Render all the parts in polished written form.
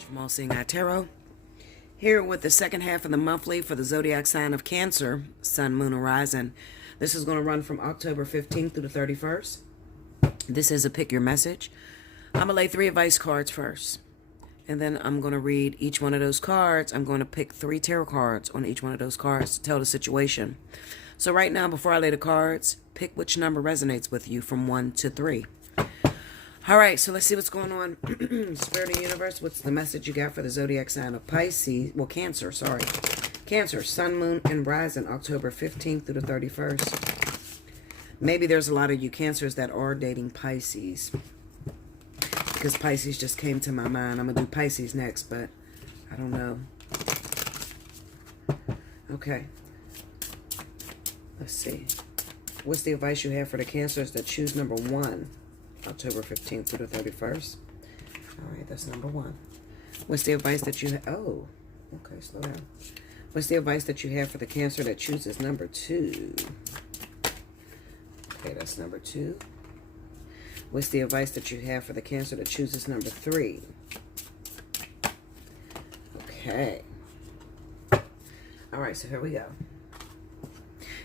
From Allseeingeyetarot. Here with the second half of the monthly for the zodiac sign of Cancer, Sun, Moon, and Rising. This is going to run from October 15th through the 31st. This is a pick your message. I'm going to lay 3 advice cards first. And then I'm going to read each one of those cards. I'm going to pick 3 tarot cards on each one of those cards to tell the situation. So right now, before I lay the cards, pick which number resonates with you from 1 to 3. All right, so let's see what's going on. Spirit of the universe, what's the message you got for the zodiac sign of Pisces? Well, Cancer, sorry. Cancer, Sun, Moon, and Rising, October 15th through the 31st. Maybe there's a lot of you Cancers that are dating Pisces, because Pisces just came to my mind. I'm going to do Pisces next, but I don't know. Okay. Let's see. What's the advice you have for the Cancers that choose number 1? October 15th through the 31st. All right, that's number 1. What's the advice that you have? Oh, okay, slow down. What's the advice that you have for the Cancer that chooses number 2? Okay, that's number 2. What's the advice that you have for the Cancer that chooses number 3? Okay. All right, so here we go.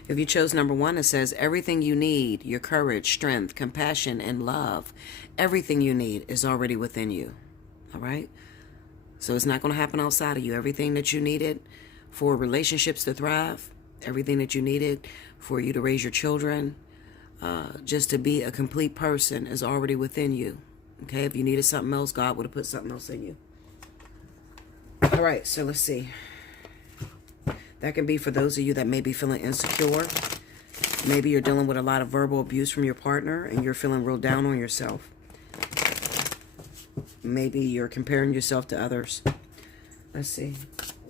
If you chose number 1, it says everything you need, your courage, strength, compassion, and love, everything you need is already within you. All right? So it's not going to happen outside of you. Everything that you needed for relationships to thrive, everything that you needed for you to raise your children, just to be a complete person is already within you. Okay? If you needed something else, God would have put something else in you. All right, so let's see. That can be for those of you that may be feeling insecure. Maybe you're dealing with a lot of verbal abuse from your partner and you're feeling real down on yourself. Maybe you're comparing yourself to others. Let's see.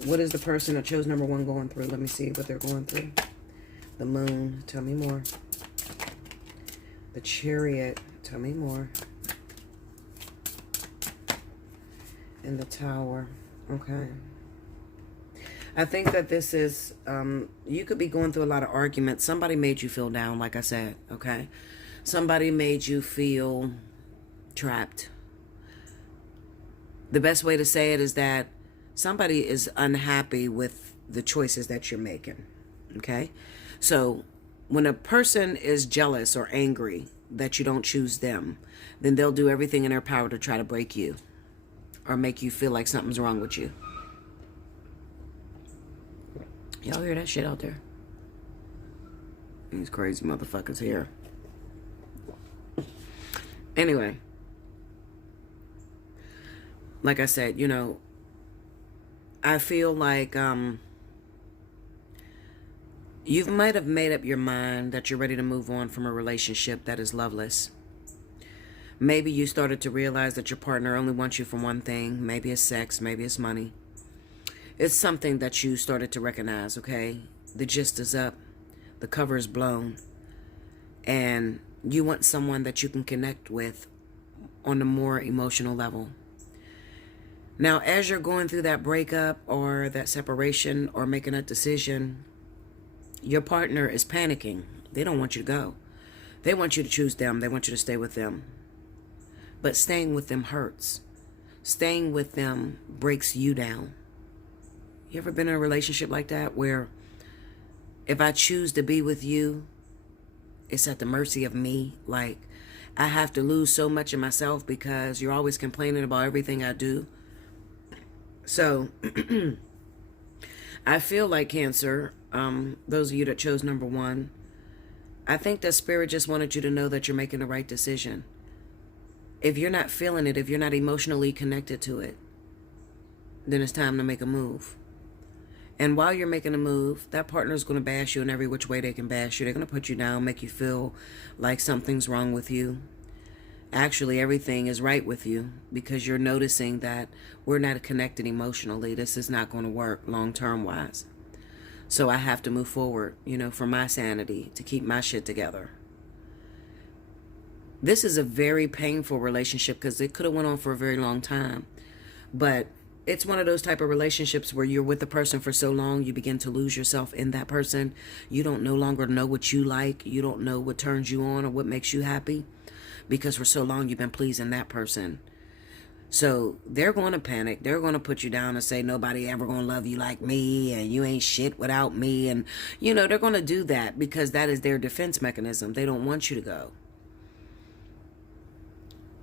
What is the person that chose number 1 going through? Let me see what they're going through. The Moon. Tell me more. The Chariot. Tell me more. And the Tower. Okay. I think that this is, you could be going through a lot of arguments. Somebody made you feel down, like I said, okay? Somebody made you feel trapped. The best way to say it is that somebody is unhappy with the choices that you're making, okay? So when a person is jealous or angry that you don't choose them, then they'll do everything in their power to try to break you or make you feel like something's wrong with you. Y'all hear that shit out there? These crazy motherfuckers here. Anyway. Like I said, you know, I feel like you might have made up your mind that you're ready to move on from a relationship that is loveless. Maybe you started to realize that your partner only wants you for one thing. Maybe it's sex, maybe it's money. It's something that you started to recognize, okay? The gist is up. The cover is blown. And you want someone that you can connect with on a more emotional level. Now, as you're going through that breakup or that separation or making a decision, your partner is panicking. They don't want you to go. They want you to choose them. They want you to stay with them. But staying with them hurts. Staying with them breaks you down. You ever been in a relationship like that where if I choose to be with you, it's at the mercy of me? Like, I have to lose so much of myself because you're always complaining about everything I do. So, I feel like Cancer, those of you that chose number 1, I think that Spirit just wanted you to know that you're making the right decision. If you're not feeling it, if you're not emotionally connected to it, then it's time to make a move. And while you're making a move, that partner is going to bash you in every which way they can bash you. They're going to put you down, make you feel like something's wrong with you. Actually, everything is right with you because you're noticing that we're not connected emotionally. This is not going to work long-term wise. So I have to move forward, you know, for my sanity, to keep my shit together. This is a very painful relationship because it could have went on for a very long time. But it's one of those type of relationships where you're with the person for so long, you begin to lose yourself in that person. You don't no longer know what you like. You don't know what turns you on or what makes you happy because for so long you've been pleasing that person. So they're going to panic. They're going to put you down and say, nobody ever going to love you like me, and you ain't shit without me. And, they're going to do that because that is their defense mechanism. They don't want you to go.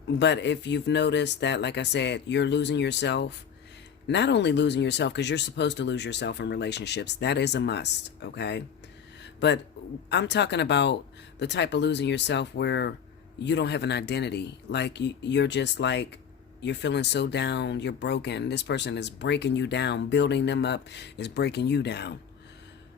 But if you've noticed that, like I said, you're losing yourself, not only losing yourself, because you're supposed to lose yourself in relationships. That is a must, okay? But I'm talking about the type of losing yourself where you don't have an identity. Like, you're just like, you're feeling so down, you're broken. This person is breaking you down. Building them up is breaking you down.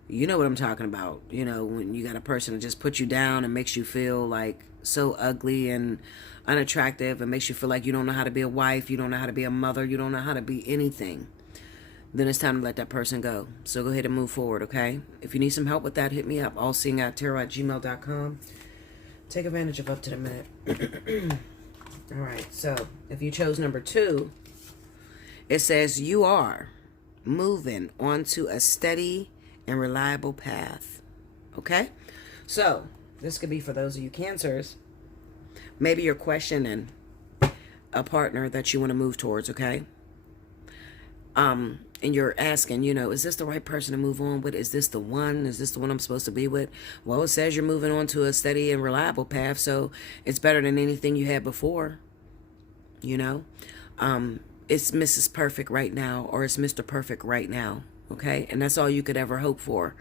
You know what I'm talking about. When you got a person that just puts you down and makes you feel like so ugly and unattractive and makes you feel like you don't know how to be a wife, you don't know how to be a mother, you don't know how to be anything, then it's time to let that person go. So go ahead and move forward, okay? If you need some help with that, hit me up. Allseeingeyetarot@gmail.com. Take advantage of up to the minute. All right, so if you chose number 2, it says you are moving onto a steady and reliable path. Okay? So this could be for those of you Cancers. Maybe you're questioning a partner that you want to move towards, okay? And you're asking, is this the right person to move on with? Is this the one? Is this the one I'm supposed to be with? Well, it says you're moving on to a steady and reliable path, so it's better than anything you had before. It's Mrs. Perfect right now, or it's Mr. Perfect right now, okay? And that's all you could ever hope for.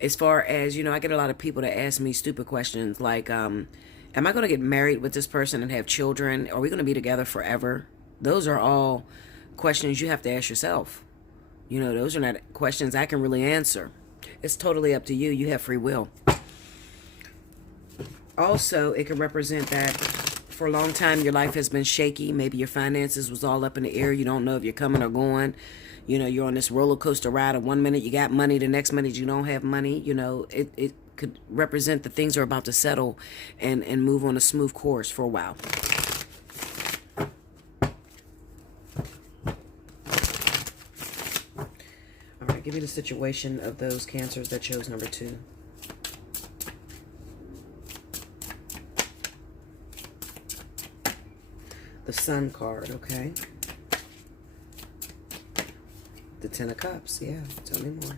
As far as, I get a lot of people that ask me stupid questions like, am I going to get married with this person and have children? Are we going to be together forever? Those are all questions you have to ask yourself. Those are not questions I can really answer. It's totally up to you. You have free will. Also, it can represent that for a long time your life has been shaky. Maybe your finances was all up in the air. You don't know if you're coming or going. You're on this roller coaster ride, and 1 minute you got money, the next minute you don't have money. It could represent that things are about to settle and move on a smooth course for a while. All right, give me the situation of those Cancers that chose number 2. The Sun card, okay? The 10 of Cups, yeah, tell me more.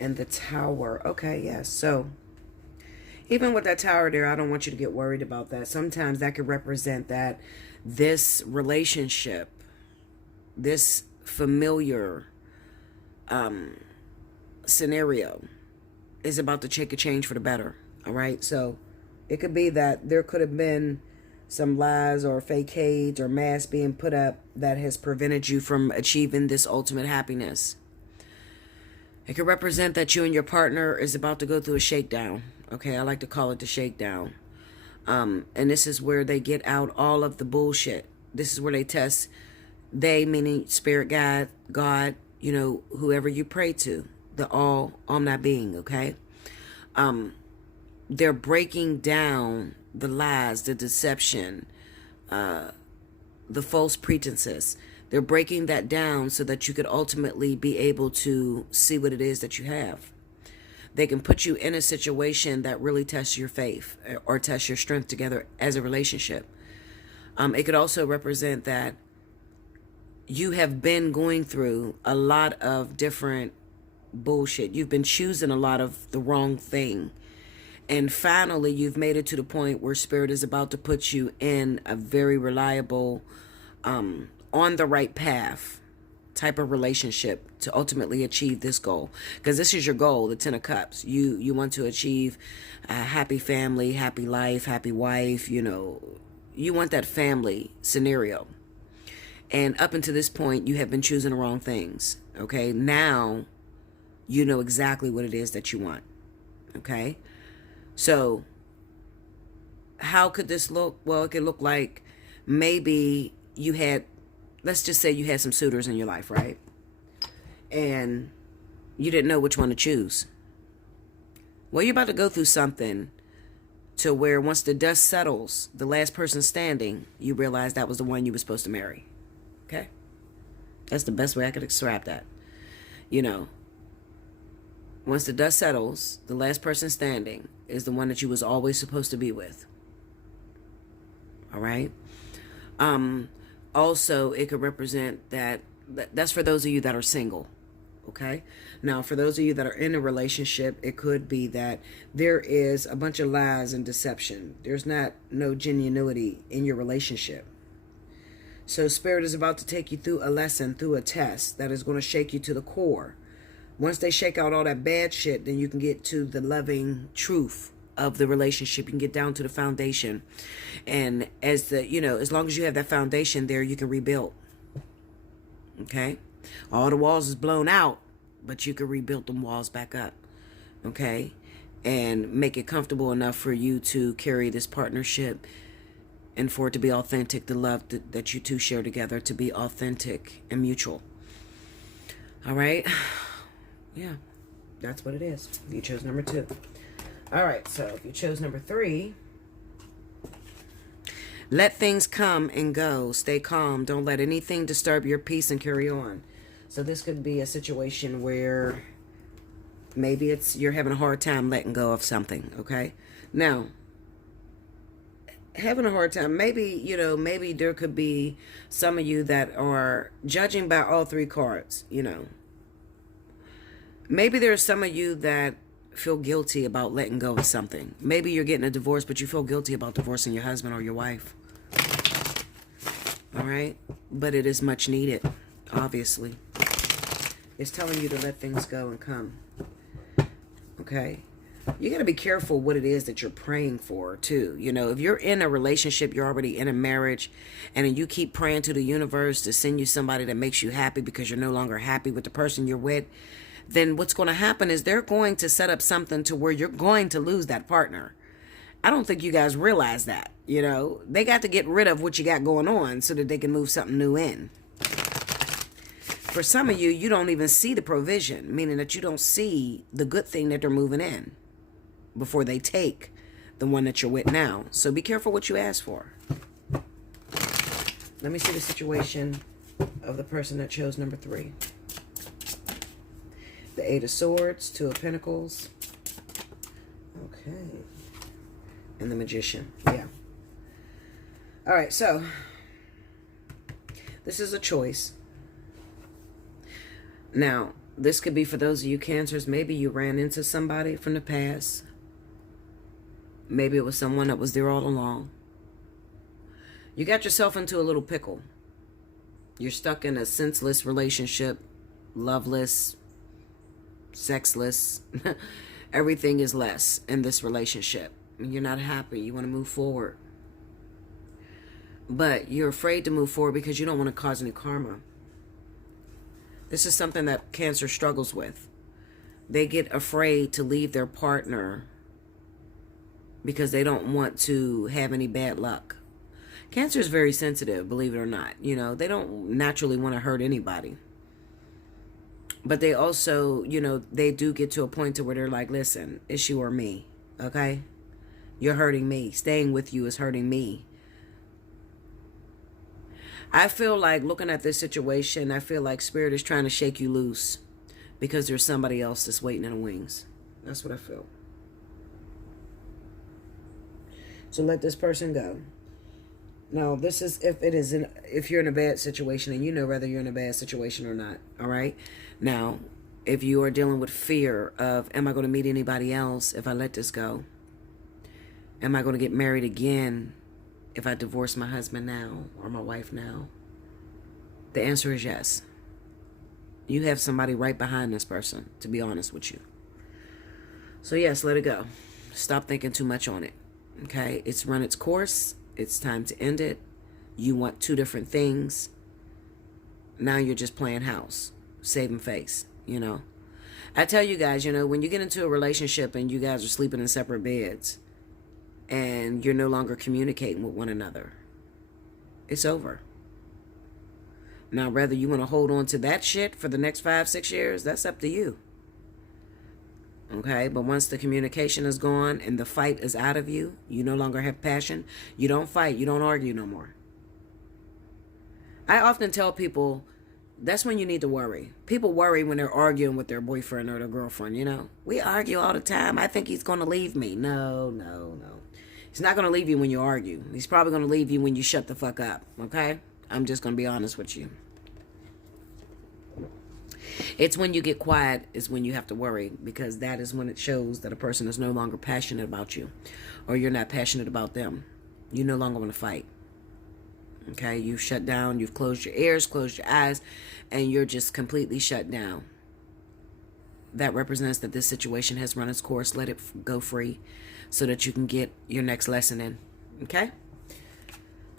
And the Tower, okay, yes. So, even with that Tower there, I don't want you to get worried about that. Sometimes that could represent that this relationship, this familiar scenario is about to take a change for the better, all right? So, it could be that there could have been some lies or facades or masks being put up that has prevented you from achieving this ultimate happiness. It could represent that you and your partner is about to go through a shakedown. Okay, I like to call it the shakedown. And this is where they get out all of the bullshit. This is where they test, they meaning spirit guide, God, whoever you pray to, the all omni being, okay? They're breaking down the lies, the deception, the false pretenses. They're breaking that down so that you could ultimately be able to see what it is that you have. They can put you in a situation that really tests your faith or tests your strength together as a relationship. It could also represent that you have been going through a lot of different bullshit. You've been choosing a lot of the wrong thing. And finally, you've made it to the point where Spirit is about to put you in a very reliable, on the right path type of relationship to ultimately achieve this goal. Because this is your goal, the 10 of Cups. You want to achieve a happy family, happy life, happy wife. You want that family scenario. And up until this point, you have been choosing the wrong things. Okay, now you know exactly what it is that you want. Okay. So, how could this look? Well, it could look like maybe you had, let's just say you had some suitors in your life, right? And you didn't know which one to choose. Well, you're about to go through something to where once the dust settles, the last person standing, you realize that was the one you were supposed to marry. Okay? That's the best way I could describe that. Once the dust settles, the last person standing is the one that you was always supposed to be with. All right? Also, it could represent that's for those of you that are single. Okay. Now, for those of you that are in a relationship, it could be that there is a bunch of lies and deception. There's no genuinity in your relationship. So Spirit is about to take you through a lesson, through a test that is going to shake you to the core. Once they shake out all that bad shit, then you can get to the loving truth of the relationship. You can get down to the foundation. And as long as you have that foundation there, you can rebuild. Okay? All the walls is blown out, but you can rebuild them walls back up. Okay? And make it comfortable enough for you to carry this partnership and for it to be authentic, the love that you two share together to be authentic and mutual. All right? Yeah, that's what it is. You chose number 2. All right, so if you chose number 3, let things come and go. Stay calm. Don't let anything disturb your peace and carry on. So this could be a situation where maybe you're having a hard time letting go of something, okay? Now, having a hard time, maybe there could be some of you that are judging by all 3 cards, Maybe there's some of you that feel guilty about letting go of something. Maybe you're getting a divorce, but you feel guilty about divorcing your husband or your wife. All right? But it is much needed, obviously. It's telling you to let things go and come. Okay? You got to be careful what it is that you're praying for, too. If you're in a relationship, you're already in a marriage, and then you keep praying to the universe to send you somebody that makes you happy because you're no longer happy with the person you're with, then what's going to happen is they're going to set up something to where you're going to lose that partner. I don't think you guys realize that. They got to get rid of what you got going on so that they can move something new in. For some of you, you don't even see the provision, meaning that you don't see the good thing that they're moving in before they take the one that you're with now. So be careful what you ask for. Let me see the situation of the person that chose number 3. The 8 of Swords, 2 of Pentacles. Okay. And the Magician. Yeah. All right, so this is a choice. Now, this could be for those of you Cancers. Maybe you ran into somebody from the past. Maybe it was someone that was there all along. You got yourself into a little pickle. You're stuck in a senseless relationship, loveless, sexless. Everything is less in this relationship. You're not happy. You want to move forward. But you're afraid to move forward because you don't want to cause any karma. This is something that Cancer struggles with. They get afraid to leave their partner because they don't want to have any bad luck. Cancer is very sensitive, believe it or not. They don't naturally want to hurt anybody. But they also, they do get to a point to where they're like, listen, it's you or me, okay? You're hurting me. Staying with you is hurting me. I feel like looking at this situation, I feel like Spirit is trying to shake you loose because there's somebody else that's waiting in the wings. That's what I feel. So let this person go. Now, this is if you're in a bad situation, and whether you're in a bad situation or not, all right? Now, if you are dealing with fear of, am I going to meet anybody else if I let this go? Am I going to get married again if I divorce my husband now or my wife now? The answer is yes. You have somebody right behind this person, to be honest with you. So yes, let it go. Stop thinking too much on it. Okay? It's run its course. It's time to end it. You want 2 different things. Now you're just playing house. Saving face, I tell you guys, when you get into a relationship and you guys are sleeping in separate beds and you're no longer communicating with one another, it's over. Now, whether you want to hold on to that shit for the next 5-6 years, that's up to you. Okay, but once the communication is gone and the fight is out of you, you no longer have passion, you don't fight, you don't argue no more. I often tell people, that's when you need to worry. People worry when they're arguing with their boyfriend or their girlfriend, We argue all the time. I think he's going to leave me. No. He's not going to leave you when you argue. He's probably going to leave you when you shut the fuck up, okay? I'm just going to be honest with you. It's when you get quiet is when you have to worry, because that is when it shows that a person is no longer passionate about you, or you're not passionate about them. You no longer want to fight. Okay? You've shut down. You've closed your ears, closed your eyes, and you're just completely shut down. That represents that this situation has run its course. Let it go free so that you can get your next lesson in. Okay?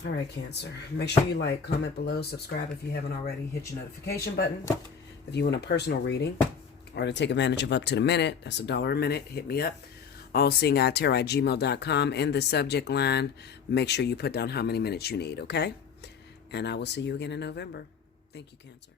All right, Cancer. Make sure you like, comment below, subscribe if you haven't already. Hit your notification button. If you want a personal reading or to take advantage of up to the minute, that's $1 a minute. Hit me up. Allseeingeyetarot@gmail.com. In the subject line, make sure you put down how many minutes you need, okay? And I will see you again in November. Thank you, Cancer.